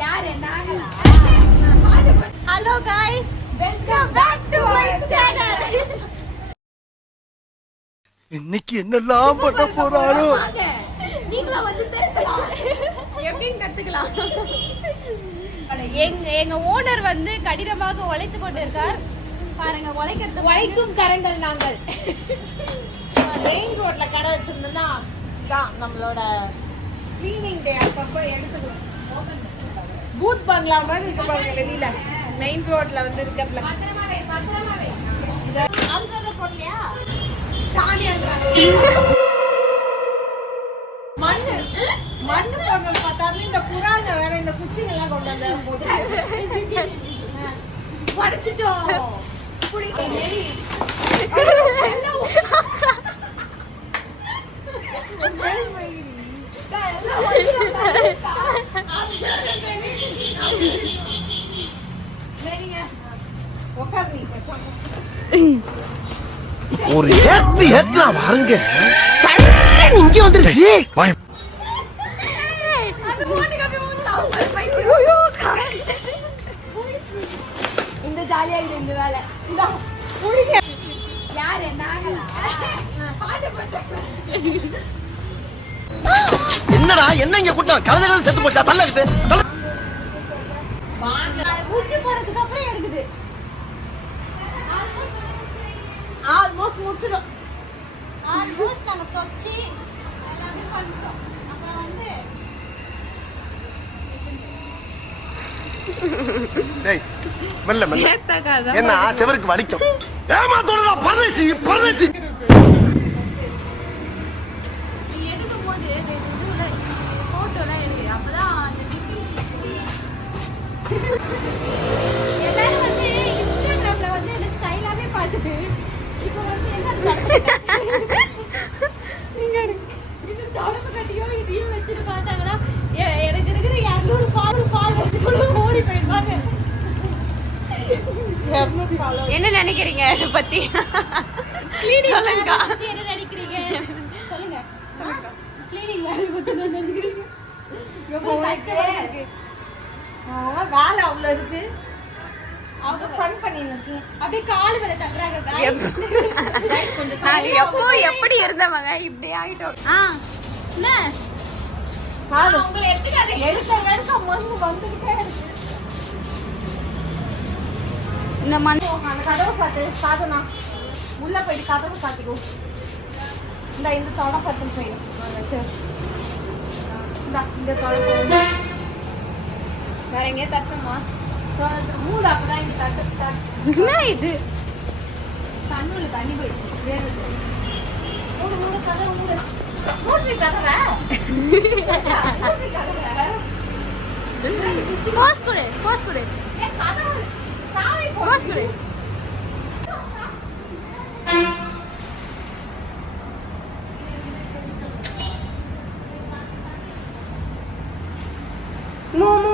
யாரு நாங்களா? Hello guys, welcome back to my channel. இன்னைக்கு என்னெல்லாம் பண்ண போறாரோ? நீங்களா வந்து தெரிஞ்சுக்கலாம். எப்படின்னு கத்துக்கலாம். எங்க ஓனர் வந்து கடினமாக உழைத்து கொண்டிருக்கார். பாருங்க, உழைக்கும் கரங்கள் நாங்கள். மெயின் ரோட்ல கடை வச்சிருந்தோம்னா தான் நம்மளோட கிளீனிங் டே அப்பப்போ எடுத்துக்கலாம். பூத் பங்களா மாதிரி இருக்கு பாருங்க வெளியில மெயின் ரோட்ல வந்து இருக்கப்ல. போடலையா? சாணி மண்ணு மண்ணு போடுறது பார்த்தாலும் இந்த புறாங்க வேற இந்த குச்சிங்கெல்லாம் கொண்டு வந்து போட்டு படிச்சிட்டோம். ஒரு ஏத்து பாருங்க, இங்க வந்துருச்சு. இந்த ஜாலியா இது இந்த வேலை. யாரு நாங்களா? என்னடா என்ன இங்க கூட்டம்? கலந்து செத்து போச்சா? தள்ளக்குது ஊச்சி போடுறதுக்கு அப்புறம் எடுக்குது. ஆல்மோஸ்ட் முடிச்சிடும். ஆல்மோஸ்ட் நாங்க தொச்சி எல்லாமே பண்ணிட்டோம். அப்புறம் வந்து மெல்ல மெல்ல என்ன செவருக்கு வலிக்கும். ஏமாத்தோட பரதேசி பரதேசி. எடுக்கும் போது போட்டோலாம் எடுக்கு. அப்பதான் அந்த எல்லாரும் வந்து இன்ஸ்டாகிராம்ல வந்து என்ன ஸ்டைலாவே பார்த்துட்டு இப்போ வந்து இது தொடம்பு கட்டியோ இதையும் வச்சுட்டு பார்த்தாங்கன்னா எனக்கு இருக்கிற 200 ஃபால் வச்சு கூட ஓடி போயிடுவாங்க. என்ன நினைக்கிறீங்க இதை பத்தி? சொல்லுங்க, என்ன நினைக்கிறீங்க? சொல்லுங்க. கிளீனிங் வேலை பத்தி என்ன நினைக்கிறீங்க? ரொம்ப கஷ்டமா இருக்கு. வேலை அவ்வளவு இருக்கு. அவங்க ஃபன் பண்ணிட்டு அப்படியே கால் மேல தள்ளுறாங்க. गाइस கொஞ்சம் எப்போ எப்படி இருந்தவங்க இப்படி ஆயிட்டோம். என்ன பாரு உங்களை எடுத்துக்காதே. எடுக்க மண்ணு வந்துகிட்டே இருக்கு. இந்த மண் அந்த கதவை சாத்தனா உள்ள போயிட்டு கதவை சாத்திக்கோ. இந்த தொட பத்து சைடு இந்த தொட வேற எங்க தட்டணுமா? மூடு அப்பதான் இங்க தட்டு. என்ன இது? தண்ணுல தண்ணி போயிடுச்சு. வேறு மூடு கதவை மூடு. மூடு கதவை. போஸ் கொடு, போஸ் கொடு, கதவை சாவி போஸ் கொடு. மோமோ